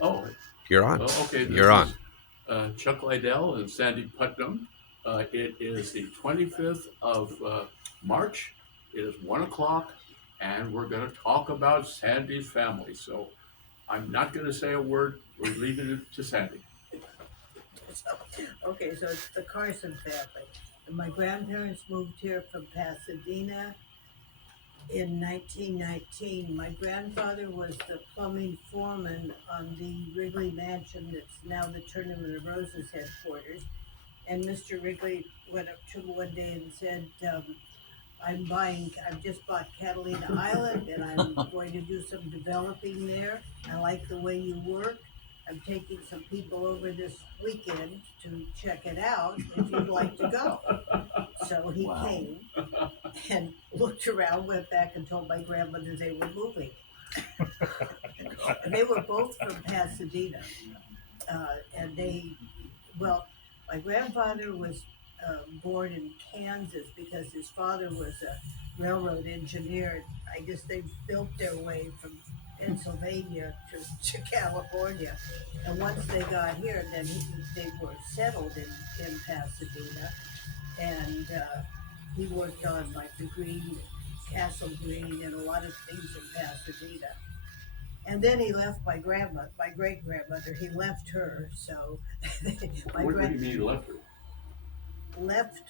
Oh, You're on. okay. This You're is on. Chuck Liddell and Sandy Putnam. It is the 25th of March. It is 1 o'clock, and we're going to talk about Sandy's family. So I'm not going to say a word. We're leaving it to Sandy. Okay, so it's the Carson family. And my grandparents moved here from Pasadena in 1919. My grandfather was the plumbing foreman on the Wrigley Mansion that's now the Tournament of Roses headquarters. And Mr. Wrigley went up to him one day and said, I've just bought Catalina Island and I'm going to do some developing there. I like the way you work. I'm taking some people over this weekend to check it out if you'd like to go. So he came and looked around, went back and told my grandmother they were moving. And they were both from Pasadena. And my grandfather was born in Kansas because his father was a railroad engineer. I guess they built their way from Pennsylvania to California. And once they got here, then they were settled in Pasadena. And he worked on like the Green, Castle Green, and a lot of things in Pasadena. And then he left my great grandmother. He left her, so my What do you mean you left her? left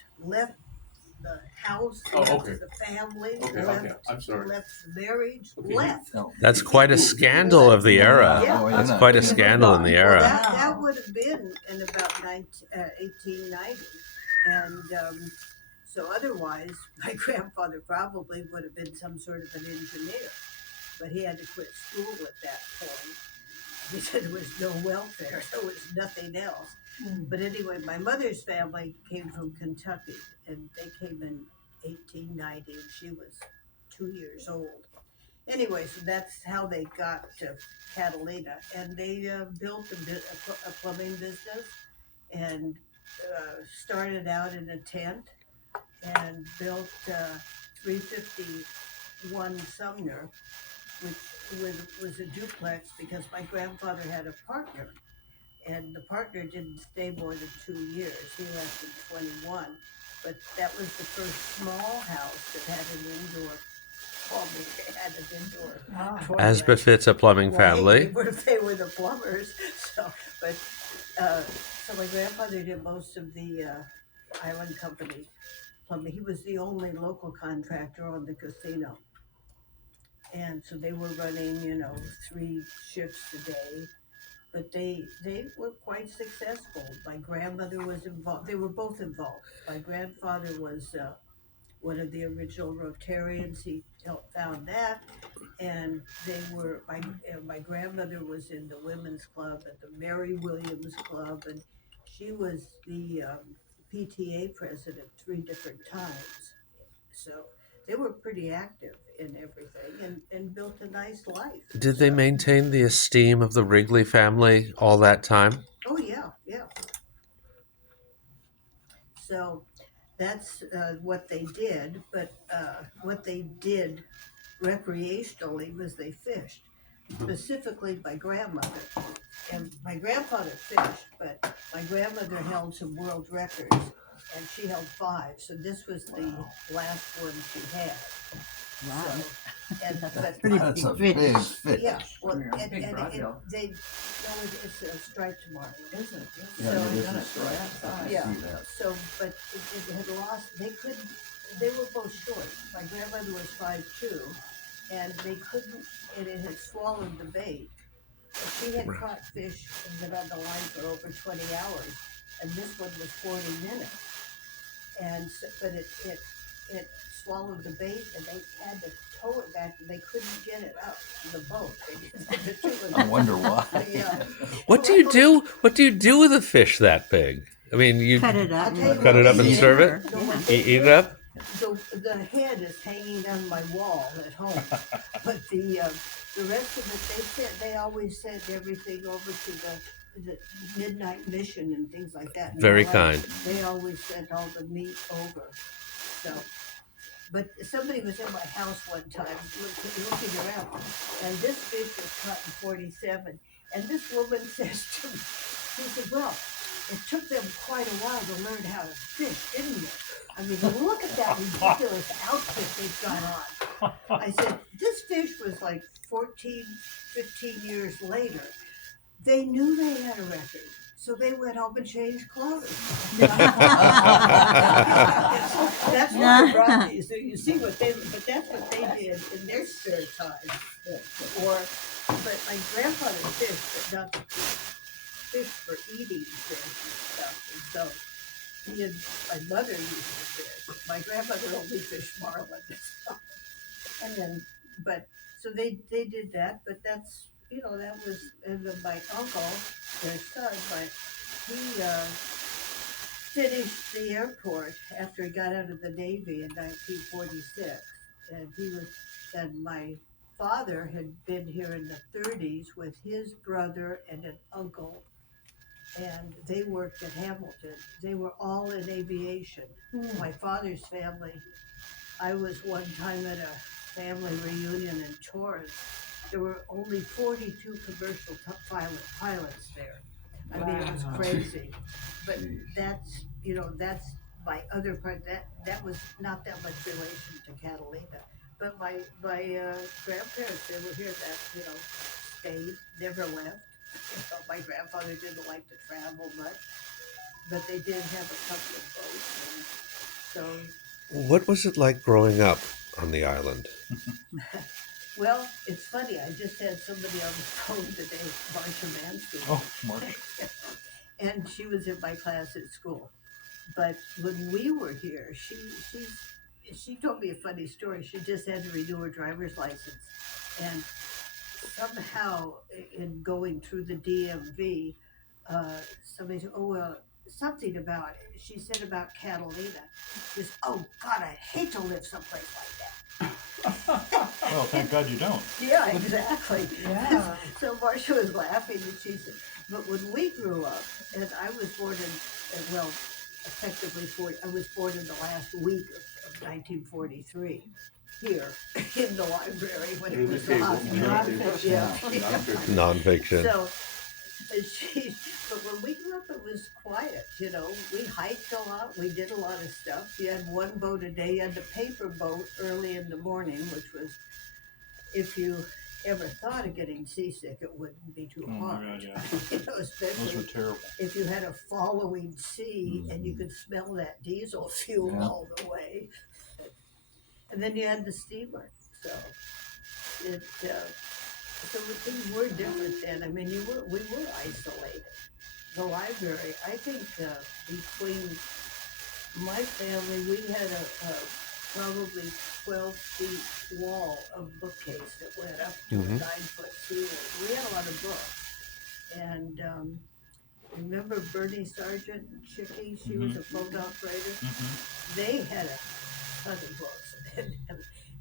the house, Oh, left okay. the family, Okay, okay. I'm sorry. left the marriage, Okay. left. That's quite a scandal of the era. Yeah. That's quite a scandal in the Well, era. that would have been in about 1890, and so otherwise, my grandfather probably would have been some sort of an engineer, but he had to quit school at that point. He said there was no welfare, there was nothing else. But anyway, my mother's family came from Kentucky, and they came in 1890, and she was 2 years old. Anyway, so that's how they got to Catalina, and they built a plumbing business, and started out in a tent, and built 351 Sumner, which was a duplex because my grandfather had a partner, and the partner didn't stay more than 2 years. He left in 21, but that was the first small house that had an indoor plumbing. It had an indoor toilet. As befits a plumbing family. They were the plumbers. So my grandfather did most of the Island Company plumbing. He was the only local contractor on the casino. And so they were running, 3 shifts a day, but they were quite successful. My grandmother was involved. They were both involved. My grandfather was one of the original Rotarians. He helped found that, and my grandmother was in the women's club at the Mary Williams Club, and she was the PTA president 3 different times. So they were pretty active in everything and built a nice life. Did they maintain the esteem of the Wrigley family all that time? Oh, yeah, yeah. So that's what they did, but what they did recreationally was they fished, specifically my grandmother. And my grandfather fished, but my grandmother held some world records, and she held 5. So this was the last one she had. Wow. So, That's pretty That's a big big fish. fish. yeah, well, Yeah. and Big it's a striped marlin. Is it? Yeah, So- it is Done a it for stripe. that size. Yeah. I see that. So, but it had lost. They were both short. My grandmother was 5'2", and they couldn't. And it had swallowed the bait. But she had Right. caught fish and been on the line for over 20 hours, and this one was 40 minutes. And so, but it swallowed the bait, and they had to tow it back, and they couldn't get it up to the boat. The two of I them. wonder why. Yeah. What do you do? What do you do with a fish that big? I mean, you Cut it up. I'll tell you cut it up and what, serve it. Yeah. Eat it up. The head is hanging on my wall at home, but the rest of it, they always sent everything over to the midnight mission and things like that. And Very all kind. They always sent all the meat over. So, but somebody was in my house one time looking around, and this fish was caught in 47. And this woman says to me, she said, well, it took them quite a while to learn how to fish, didn't it? I mean, look at that ridiculous outfit they've got on. I said, this fish was like 14, 15 years later. They knew they had a record, so they went home and changed clothes. That's why I brought these. So you see but that's what they did in their spare time. But my grandfather fished, but not fish for eating fish and stuff. And so he and my mother used to fish. My grandmother only fished marlin. And then, so they did that, but that's, that was, and then my uncle, their son, he finished the airport after he got out of the Navy in 1946. And my father had been here in the 30s with his brother and an uncle, and they worked at Hamilton. They were all in aviation. My father's family, I was one time at a family reunion in Torrance. There were only 42 commercial pilots there. I mean, it was crazy. But that's my other part. That was not that much relation to Catalina. But my grandparents, they were here stayed, never left. My grandfather didn't like to travel much, but they did have a couple of boats. And so, What was it like growing up on the island? well, it's funny. I just had somebody on the phone today, Marsha Mansfield. Oh, Marsha. And she was in my class at school. But when we were here, she told me a funny story. She just had to renew her driver's license. And somehow in going through the DMV, somebody said, something about it. She said about Catalina. Just, oh God, I hate to live someplace like that. Well, thank God you don't. Yeah, exactly. Yeah. So Marcia was laughing and she said, but when we grew up, and I was born effectively I was born in the last week of 1943 here in the library when it was the hospital. Yeah. Nonfiction. So, but when we grew up, it was quiet. We hiked a lot. We did a lot of stuff. You had one boat a day. You had the paper boat early in the morning, which was, if you ever thought of getting seasick, it wouldn't be too hard. My God, yeah. Especially Those were terrible. if you had a following sea and you could smell that diesel fuel all the way. And then you had the steamer. So things were different then. I mean, we were isolated. The library, I think, between my family, we had a probably 12-feet wall of bookcase that went up to a 9-foot ceiling. We had a lot of books. And remember Bernie Sargent and Chicky? She was a phone operator. They had a ton of books. And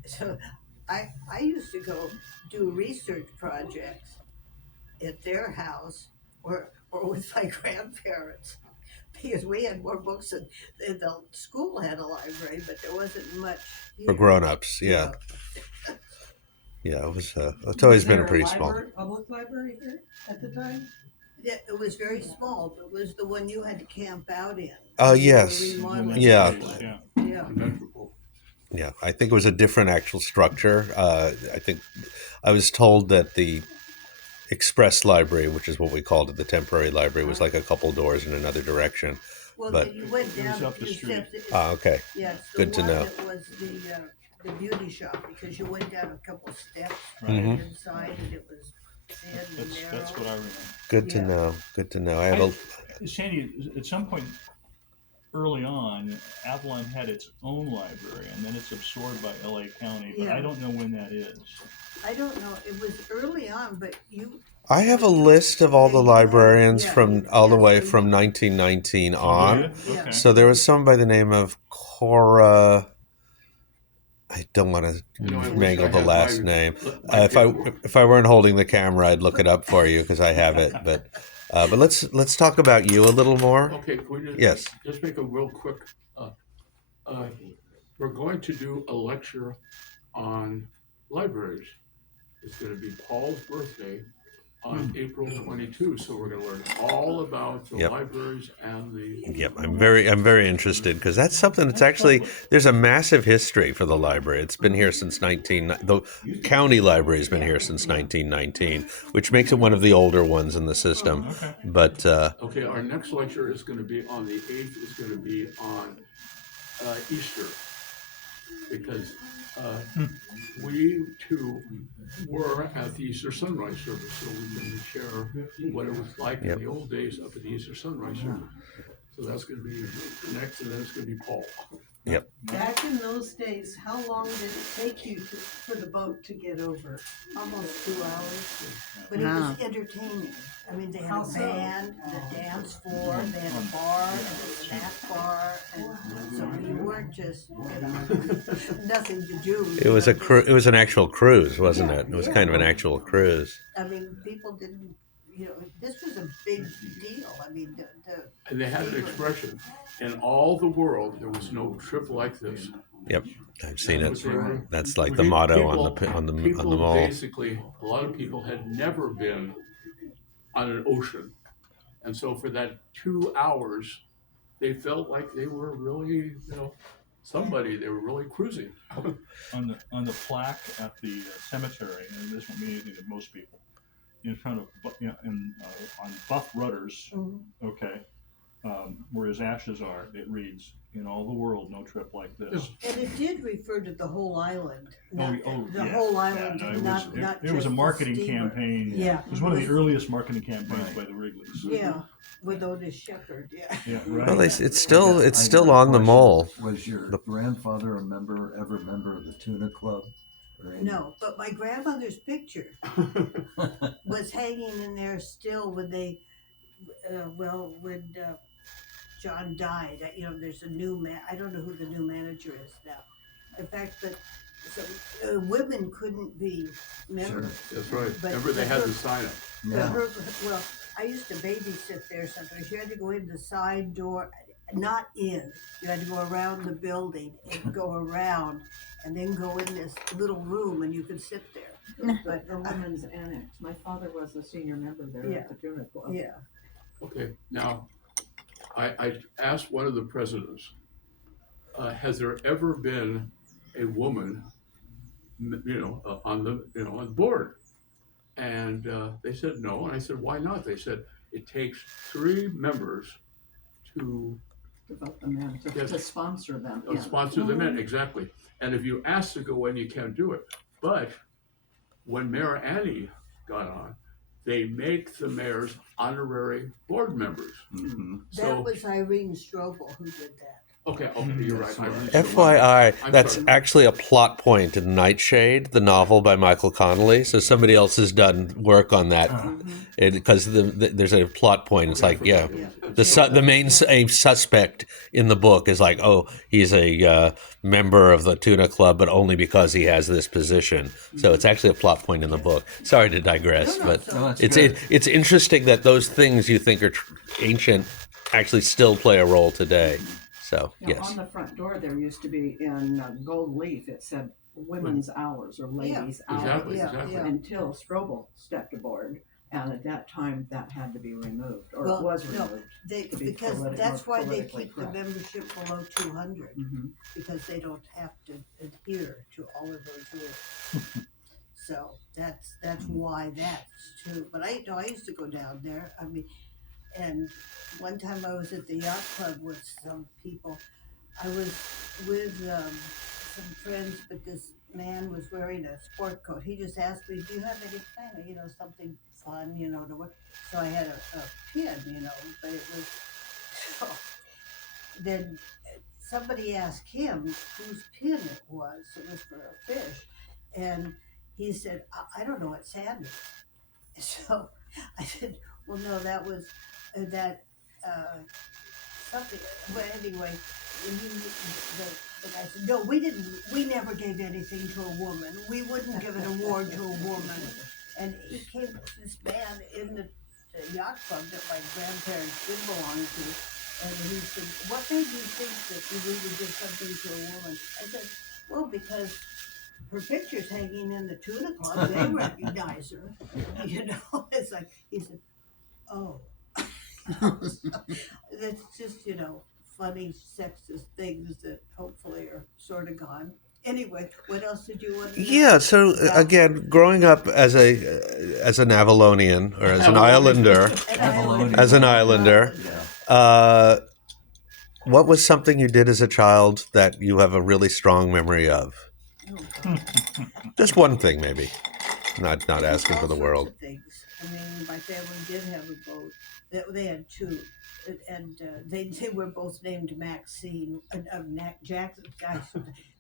so I used to go do research projects at their house or with my grandparents, because we had more books than the school had a library, but there wasn't much here. For grown-ups, yeah. Yeah, it was. It's always been a pretty small. Public library here at the time? Yeah, it was very small, but it was the one you had to camp out in. Oh, They were yes. remodeling Yeah. that one. Yeah. Yeah. Yeah, I think it was a different actual structure. I think I was told that the express library, which is what we called it, the temporary library, was like a couple doors in another direction. Well, But- then you went It was down up a the few street. steps. Okay. Yeah, it's the Good to one know. that was the beauty shop, because you went down a couple steps Mhm. inside and it was thin and narrow. That's what I remember. Good to Yeah. know. Good to know. I have a. Sandy, at some point early on, Avalon had its own library, and then it's absorbed by LA County, but I Yeah. don't know when that is. I don't know, it was early on, but I have a list of all the librarians Yeah, from all the yes, way you from do. 1919 on. Yeah, Yeah. okay. So there was some by the name of Cora. I don't want to mangle the last name. If I weren't holding the camera, I'd look it up for you because I have it. But let's talk about you a little more. Okay, can we Yes. just make a real quick, we're going to do a lecture on libraries. It's going to be Paul's birthday, on April 22. So we're going to learn all about the Yep. libraries and the. Yep, I'm very interested because that's something that's actually there's a massive history for the library. It's been here since the county library has been here since 1919, which makes it one of the older ones in the system. Okay. But Okay, our next lecture is going to be on the 8th. It's going to be on Easter, because we too were at the Easter sunrise service, so we can share what it was like Yep. in the old days up at the Easter sunrise service. So that's going to be next, and then it's going to be Paul. yep, Back in those days, how long did it take you for the boat to get over? Almost 2 hours, but it Wow. was entertaining. I mean, they had How a so? band, and a dance floor, they had a bar, and a snack bar, and so you weren't just, nothing to do. it was it was an actual cruise, wasn't it? It was kind of an actual cruise. I mean, people didn't, this was a big deal. I mean, And they had an expression: in all the world, there was no trip like this. Yep, I've seen That's it. what they were- That's like the motto on the People mall. basically, a lot of people had never been on an ocean, and so for that 2 hours, they felt like they were really, somebody. They were really cruising. On the plaque at the cemetery, and this won't mean anything to most people, in front of on Buff Rudder's, Mhm. okay, where his ashes are, it reads, "In all the world, no trip like this." and it did refer to the whole island, not, the yeah, whole island, yeah, no, not it just was a the marketing steamer. campaign. Yeah. It was one of the earliest marketing campaigns by the Wrigley's. Yeah, with Otis Shepherd, yeah. Yeah, right. Well, it's I still got a on the question. mole. Was your grandfather ever a member of the Tuna Club? Or any- No, but my grandmother's picture was hanging in there still when they, when John died. There's a new man. I don't know who the new manager is now. In fact, but so women couldn't be members. That's right. But- Remember, they had to sign it. But Yeah. well, I used to babysit there sometimes. You had to go in the side door, not in. You had to go around the building and go around, and then go in this little room, and you could sit there. But The women's annex. My father was a senior member there Yeah. at the Tuna Club. yeah, Okay, now, I asked one of the presidents, has there ever been a woman, on the board? And they said no, and I said, why not? They said, it takes 3 members to To vote them in, Yes. to sponsor them. in. sponsor them in, exactly. And if you ask to go in, you can't do it. But when Mayor Annie got on, they make the mayors honorary board members. Mhm. that So, was Irene Strobel who did that. okay, you're right. That's I right. reached the one. FYI, I'm that's sorry. actually a plot point in Nightshade, the novel by Michael Connelly. So somebody else has done work on that, because there's a plot point. It's like, yeah, the main suspect in the book is like, oh, he's a member of the Tuna Club, but only because he has this position. So it's actually a plot point in the book. Sorry to digress, but No, that's it's good. it's interesting that those things you think are ancient actually still play a role today. So Now, yes. on the front door, there used to be in gold leaf, it said women's hours or ladies' Exactly, hours. exactly. Yeah. Until Strobel stepped aboard. And at that time, that had to be removed, or Well, it was no, removed. To be because politi- that's more why they politically keep the correct. membership below 200, Mhm. because they don't have to adhere to all of those rules. So that's why that's too. But I used to go down there. I mean, and one time I was at the yacht club with some people. I was with some friends, but this man was wearing a sport coat. He just asked me, "Do you have any kind of something fun, to work?" So I had a pin, but it was so. Then somebody asked him whose pin it was. It was for a fish, and he said, I don't know, it's Sandy." So I said, "Well, no, that was that something." But anyway, the guy said, "No, we never gave anything to a woman. We wouldn't give an award to a woman." And he came, this man in the yacht club that my grandparents did belong to, and he said, "What made you think that we would give something to a woman?" I said, "Well, because her picture's hanging in the tuna club. They recognize her. You know, it's like, he said, oh. That's just, funny sexist things that hopefully are sort of gone. Anyway, what else did you want to know? Yeah. So About- again, growing up as an Avalonian or as an Islander, as an Islander, what was something you did as a child that you have a really strong memory of? Oh, God. Just one thing, maybe. Not I did asking all for the sorts world. of things. I mean, my family did have a boat. They had two, and they were both named Maxine.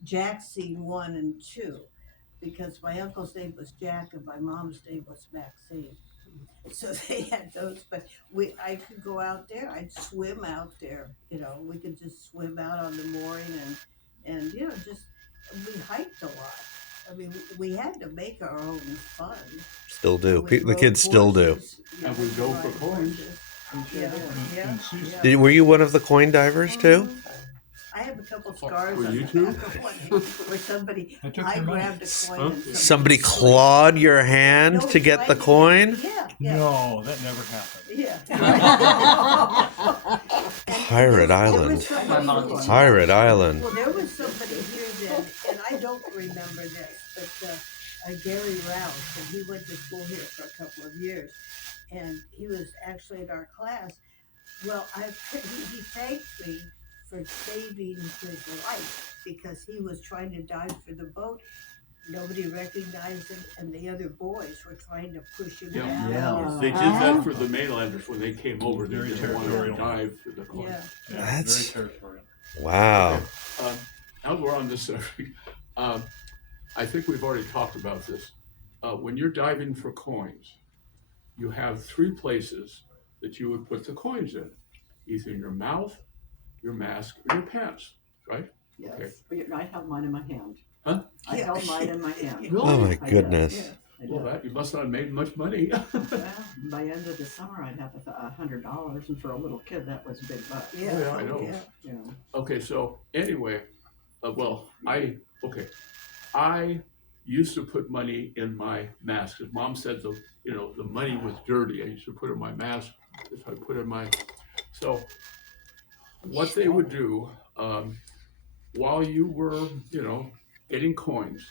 Jackson 1 and 2, because my uncle's name was Jack and my mom's name was Maxine. So they had those, but I could go out there. I'd swim out there. We could just swim out on the mooring and just we hiked a lot. I mean, we had to make our own fun. Still do. We The rode kids still do. horses, And we go for ride coins. horses. sure Yeah, did. yeah. And Cecil- Yeah. Were you one of the coin divers too? I have a couple scars Were on you the too? back of one where somebody, I took I your money. grabbed a coin and Somebody clawed your hand No, to get the tried coin? Yeah, yeah. No, that never happened. Yeah. Pirate Island. Pirate Island. Well, there was somebody here then, and I don't remember this, but Gary Rouse, and he went to school here for a couple of years, and he was actually in our class. Well, he thanked me for saving his life because he was trying to dive for the boat. Nobody recognized him, and the other boys were trying to push him Yeah. down. Yeah. They did that for the mainlanders when they came over. They Very didn't want to territorial. dive to the coin. Yeah. Yeah, That's- very territorial. Wow. Now we're on this subject. I think we've already talked about this. When you're diving for coins, you have three places that you would put the coins in. Either in your mouth, your mask, or your pants, right? Yes. Okay. But I held mine in my hand. Huh? I held mine in my hand. Oh my I did, goodness. yeah, I did. Well, that you must not have made much money. Well, by end of the summer, I'd have $100, and for a little kid, that was big bucks. Yeah, Oh, yeah, I know. yeah. You know. Okay, so anyway, I used to put money in my mask. As Mom said, the money was dirty. I used to put it in my mask. If I put it in my, so what they would do while you were, getting coins,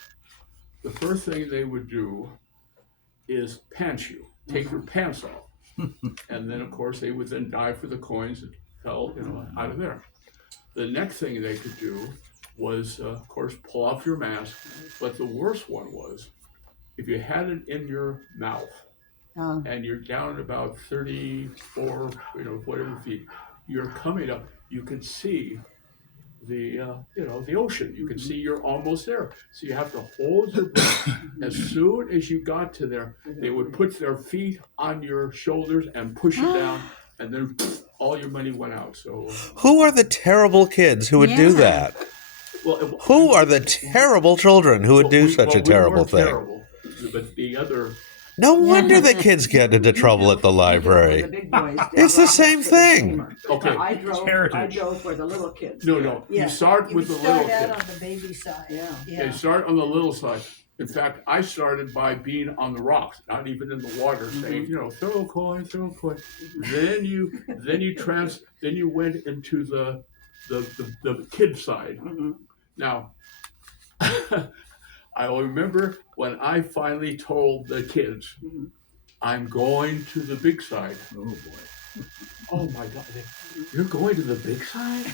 the first thing they would do is pants you, take your pants off, and then of course they would then dive for the coins that fell, out of there. The next thing they could do was, of course, pull off your mask. But the worst one was if you had it in your mouth and you're down at about 34, whatever feet, you're coming up, you can see the ocean. You can see you're almost there. So you have to hold your breath. As soon as you got to there, they would put their feet on your shoulders and push you down, and then all your money went out. So Who are the terrible kids who would do Yeah. that? well, Who are the terrible children who would do such a we terrible weren't thing? terrible, but the other. No wonder the kids get into trouble at the The library. big boys did. It's the Right same next to thing. steamer. Okay. I drove Heritage. where the little kids. No, did. no. Yeah. You start with the would little start kids. out on the baby side. Yeah. They start on the little side. In fact, I started by being on the rocks, not even in the water, saying, throw a coin, throw a coin. Then you went into the kid side. Mhm. Now, I remember when I finally told the kids, Mhm. I'm going to the big side. Oh boy. Oh my God, you're going to the big side?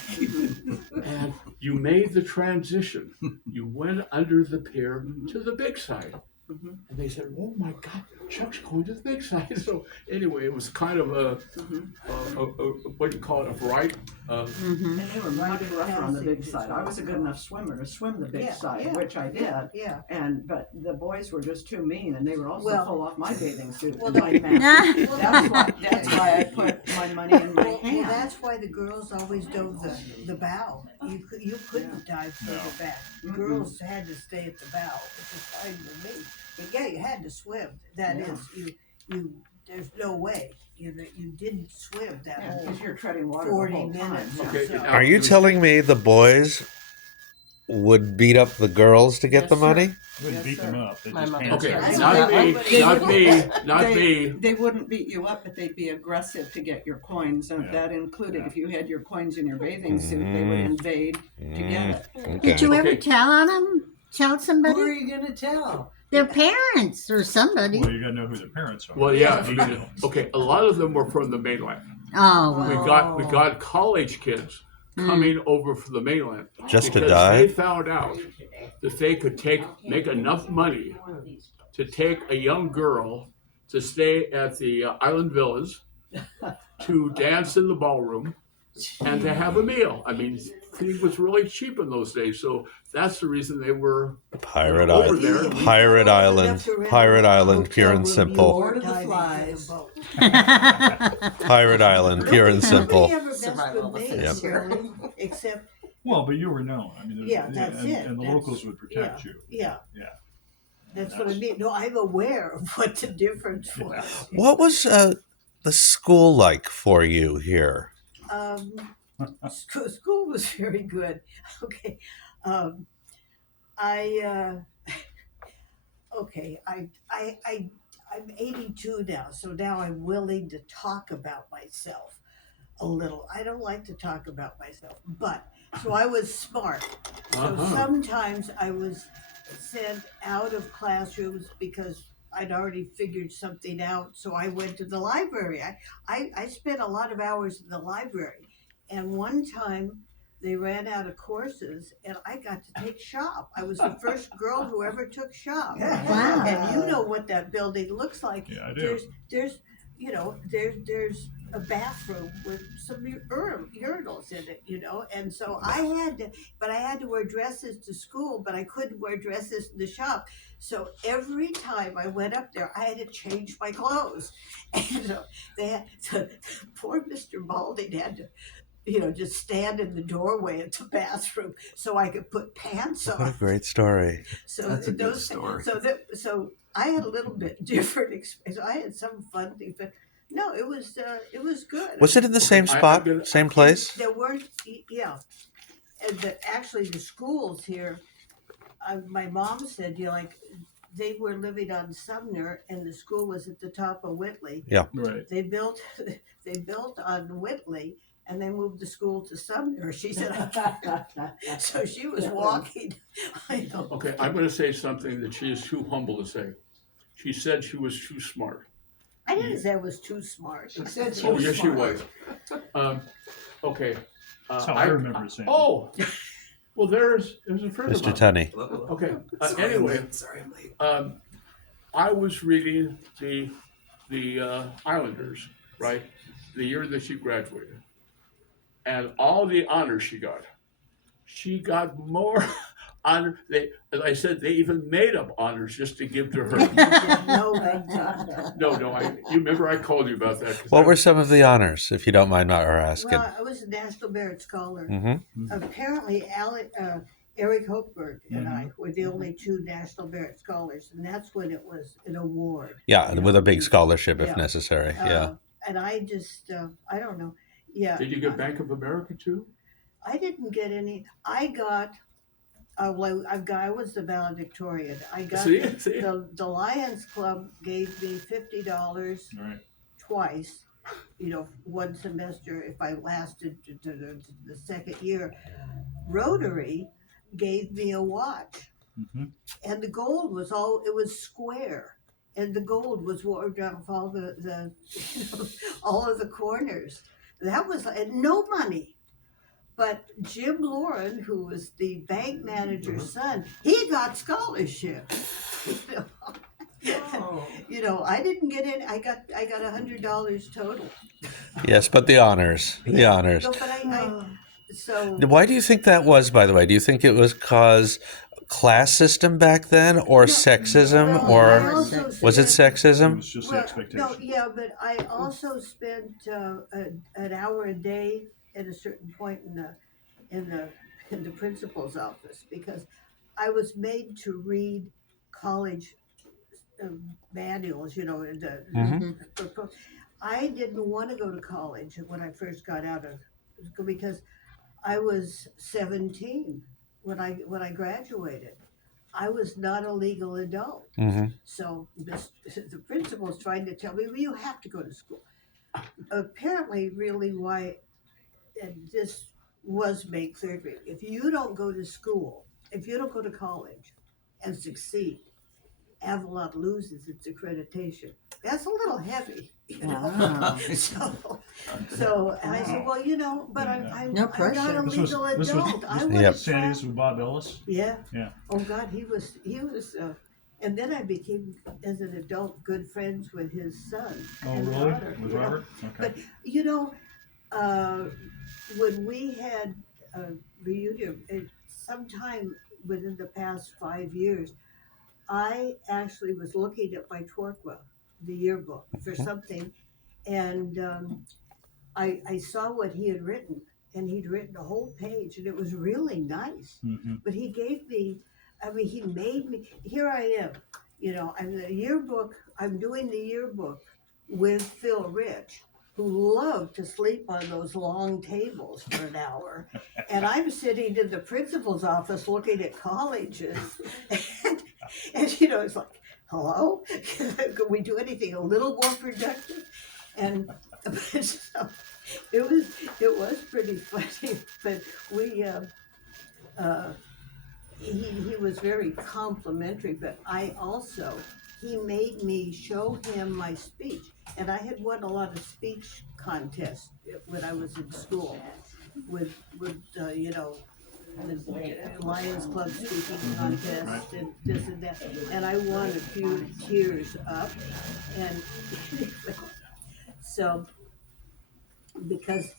And you made the transition. You went under the pier to the big side. Mhm. And they said, oh my God, Chuck's going to the big side. So anyway, it was kind of a what do you call it, a fright. And they were much rougher on the big side. I was a good enough swimmer to swim the big Yeah, side, yeah. which I did. Yeah. But the boys were just too mean, and they would also Well- pull off my bathing suit Well, and my mask. Well, That's why I put my money in my Well, hand. that's why the girls always dove the bow. You couldn't dive further back. Mm-mm. Girls had to stay at the bow, which is fine with me. But yeah, you had to swim. That Yeah. is, you. There's no way you didn't swim that Yeah, whole because you're treading water 40 the whole time. minutes. Yeah. Okay, So- now- Are you telling me the boys would beat up the girls to get Yes, the sir. money? They wouldn't Yes, beat them sir. up. They My just mother hands Okay, That's them. not me, not me, not they, me. They wouldn't beat you up, but they'd be aggressive to get your coins, and Yeah. that included Yeah. if you had your coins in your bathing suit, they would invade to get it. Okay. Did you ever Okay. tell on them? Tell Who are somebody? you gonna tell? Their parents or somebody. Well, you gotta know who the parents are. Well, yeah, You I know. mean, okay, a lot of them were from the mainland. Oh, We well. got college kids coming over from the mainland. Just to because die? They found out that they could make enough money to take a young girl to stay at the island villas, to dance in the ballroom, and to have a meal. I mean, food was really cheap in those days, so that's the reason they were Pirate over Island. there. Pirate Island. Pirate Island, pure and simple. Lord of the Flies. Pirate Island, pure and simple. Nobody ever messed Survival with of me, the really, except, Well, but you were known. I mean, Yeah, that's and, it. and the That's- locals would protect you. yeah, Yeah. that's what I mean. No, I'm aware of what the difference Yeah. was. What was the school like for you here? School was very good. Okay, I'm 82 now, so now I'm willing to talk about myself a little. I don't like to talk about myself, but so I was smart. So Uh-huh. sometimes I was sent out of classrooms because I'd already figured something out. So I went to the library. I spent a lot of hours in the library, and one time they ran out of courses, and I got to take shop. I was the first girl who ever took shop. Wow. And you know what that building looks like. Yeah, I do. There's there's a bathroom with some urinals in it, and so I had to wear dresses to school, but I couldn't wear dresses in the shop. So every time I went up there, I had to change my clothes, and poor Mr. Balding had to, just stand in the doorway at the bathroom so I could put pants What a on. great story. So That's a good story. So I had a little bit different experience. I had some fun things, but no, it was good. Was it in the same I'm spot, gonna- same place? There weren't, yeah. And actually, the schools here, my mom said, they were living on Sumner, and the school was at the top of Whitley. Right. They built on Whitley, and they moved the school to Sumner. She said, so she was walking. I know. Okay, I'm going to say something that she is too humble to say. She said she was too smart. I didn't say I was too smart. She said she Oh, was yes, she smart. was. Okay. That's how I remember saying. Oh, well, there's a friend of Mr. mine. Tunney. Okay. Sorry, Anyway, I'm late. Sorry, I'm late. I was reading the Islanders, right, the year that she graduated, and all the honors she got. She got more honor. As I said, they even made up honors just to give to her. No, they didn't. No, you remember I called you about that. 'cause What I- were some of the honors, if you don't mind our asking? Well, I was a National Merit Scholar. Mm-hmm. Apparently, Eric Hochberg and I were the only two National Merit Scholars, and that's when it was an award. Yeah, and with a big scholarship if Yeah. necessary. Yeah. And I just, I don't know. Yeah. Did you get Bank of America too? I didn't get any. I got. I was the valedictorian. I got See? the Lions Club gave me $50 Right. twice. One semester if I lasted to the second year. Rotary gave me a watch, Mm-hmm. and the gold was it was square, and the gold was wore off all the all of the corners. That was and no money. But Jim Lauren, who was the bank manager's son, he got scholarship. Oh. I didn't get in. I got $100 total. Yes, but the honors. The honors. No, but so Why do you think that was, by the way? Do you think it was cause class system back then or sexism well, I or also was it spent- It sexism? was just the expectation. No, yeah, but I also spent an hour a day at a certain point in the principal's office because I was made to read college manuals. I didn't want to go to college when I first got out of because I was 17. when I graduated, I was not a legal adult. Mm-hmm. So the principal's trying to tell me, well, you have to go to school. Apparently, really, why and this was made clear to me. If you don't go to school, if you don't go to college and succeed, Avalon loses its accreditation. That's a little heavy, you know. Wow. So, and I said, well, you know, but I'm No not a pressure. This was- legal this was- adult. I Yep. want to Sandy, this was Bob Ellis. Yeah. Yeah. Oh God, he was, and then I became, as an adult, good friends with his son. Oh, and really? daughter, With you know. Robert? Okay. But you know, when we had a reunion, sometime within the past 5 years, I actually was looking at my Torquil, the yearbook, for something, and I saw what he had written, and he'd written a whole page, and it was really nice. Mhm. But he gave me, I mean, he made me, here I am, you know, I'm the yearbook, I'm doing the yearbook with Phil Rich, who loved to sleep on those long tables for an hour. And I'm sitting in the principal's office looking at colleges. And you know, it's like, hello? Could we do anything a little more productive? And so it was pretty funny, but we, he was very complimentary, but he made me show him my speech. And I had won a lot of speech contests when I was in school with you know, the Lions Club speaking contest and this and that. And I won a few tiers up. And so, because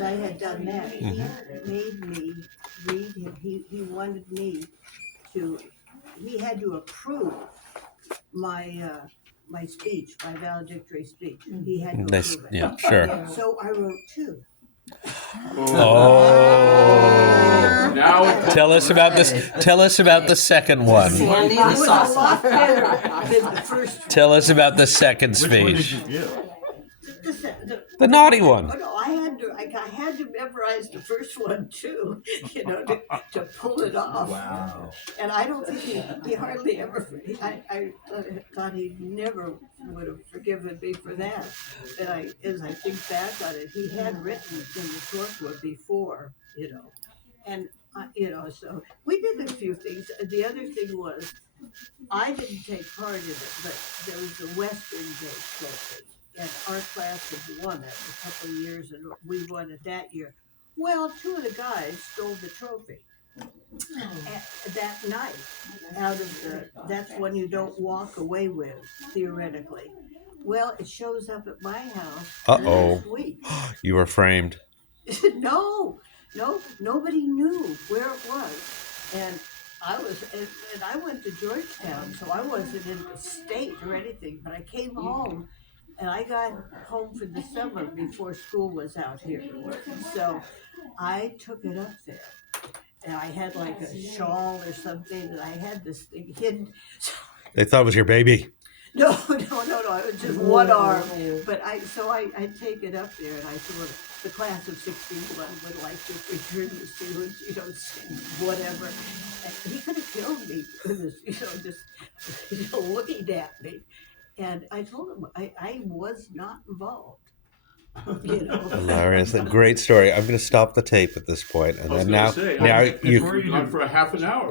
I had done that, he made me read him. He wanted me to. He had to approve my speech, my valedictory speech. He had to Nice. approve it. Yeah, sure. So I wrote 2. Oh. Now Tell us about this. Tell us about the second one. Sandy I the was a lot saucer. better than the first one. Tell us about the second Which one did speech. you do? The naughty one. Oh, no, I had to memorize the first one too, you know, to pull it off. Wow. And I don't think he hardly ever, I thought he never would have forgiven me for that. And as I think back on it, he had written in the Torquil before, you know. And, you know, so we did a few things. The other thing was, I didn't take part in it, but there was the Western Day trophy. And our class had won it a couple of years, and we won it that year. Well, 2 of the guys stole the trophy that night. That's one you don't walk away with, theoretically. Well, it shows up at my house Uh-oh. this week. You were framed. No, nobody knew where it was, and I went to Georgetown, so I wasn't in the state or anything. But I came home. And I got home for the summer before school was out here. So I took it up there. And I had like a shawl or something, and I had this thing hidden. They thought it was your baby. No, it was just one arm. But I take it up there, and I sort of, the class of 61 would like to return the students, you know, whatever. And he could have killed me for this, you know, just looking at me. And I told him I was not involved. You know. Hilarious. A great story. I'm going to stop the tape at this point, and I was then gonna now say, now it's you gone for a half an hour.